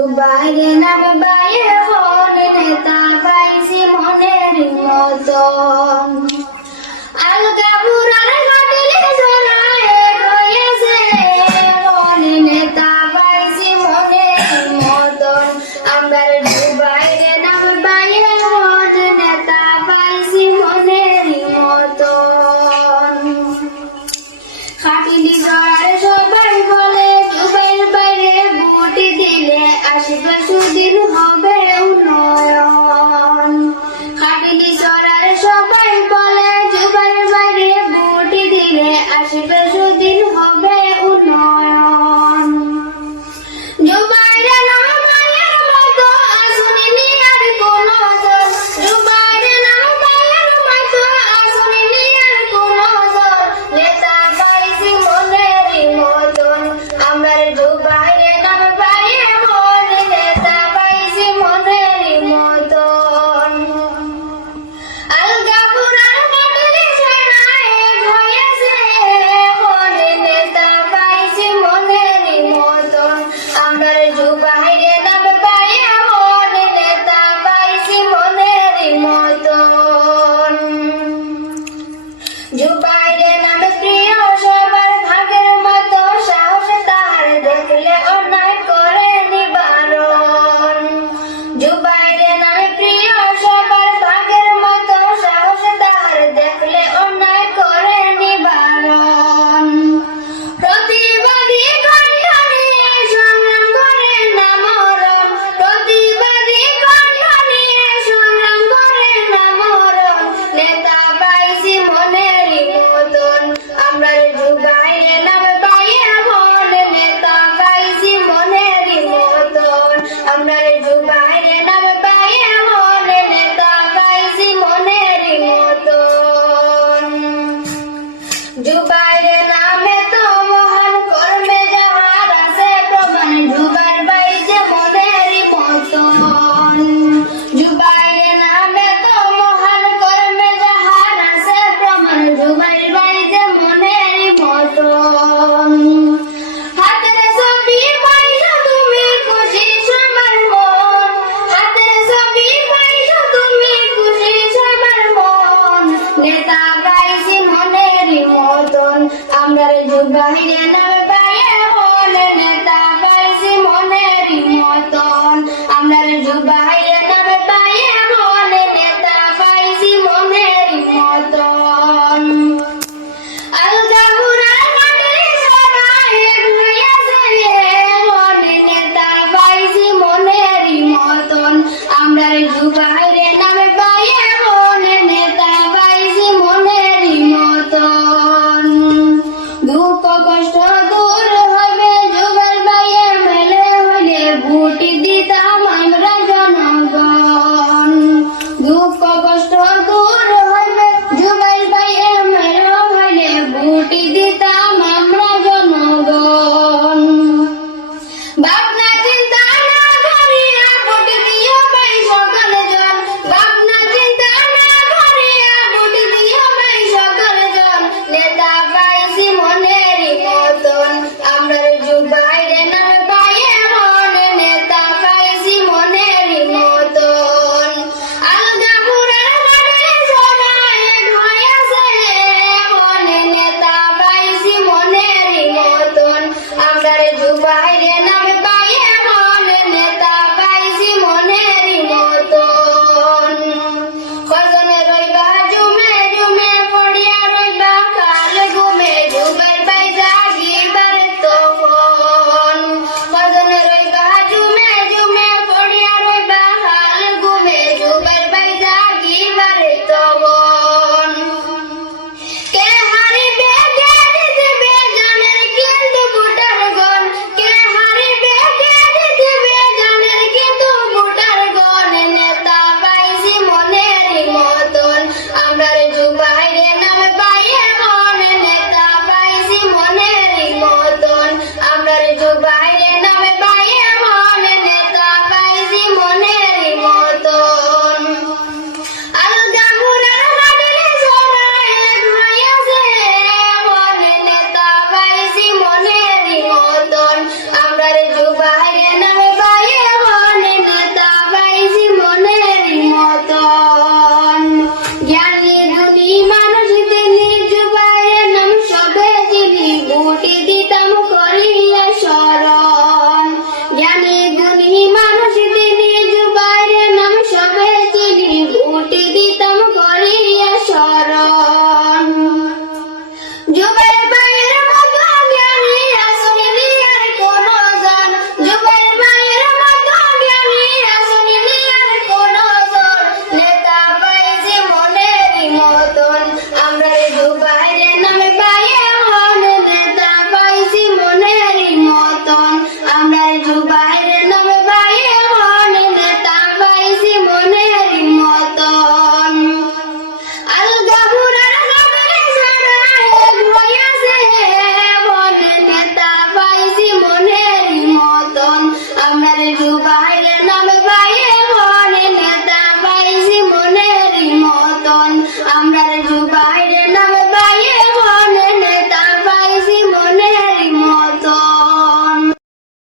জুবাইরে নাম বাইরে বড় নেতা পাইছি মনের মতন আলগা পুরার ঘটলে জড়ায় রয়েছে মন নেতা পাইছি মনের মতন আমার জুবাইরে নাম বাইরে বড় নেতা পাইছি মনের মতন খাটিলি জড়ার সবাই বলে জুবাইর বাইরে বুটি দিলে আসবে সুদিন হবে উন্নয়ন খাটিলি জড়ার সবাই বলে জুবাইর বাইরে বুটি দিলে আসবে সুদিন হবে উন্নয়ন জুবাইরে নাম বাইরের মতো আসুনি আর কোনো দল জুবাইরে নাম বাইরের মতো আসুনি আর কোনো দল নেতা পাইছি মনের মতন আমার জুবাইরে নাম বাইরে বড় নেতা পাইছি মনের মতন আলগা পুরার ঘটলে ছড়ায় হয়েছে মন নেতা পাইছি মনের মতন আমার জুবাইরে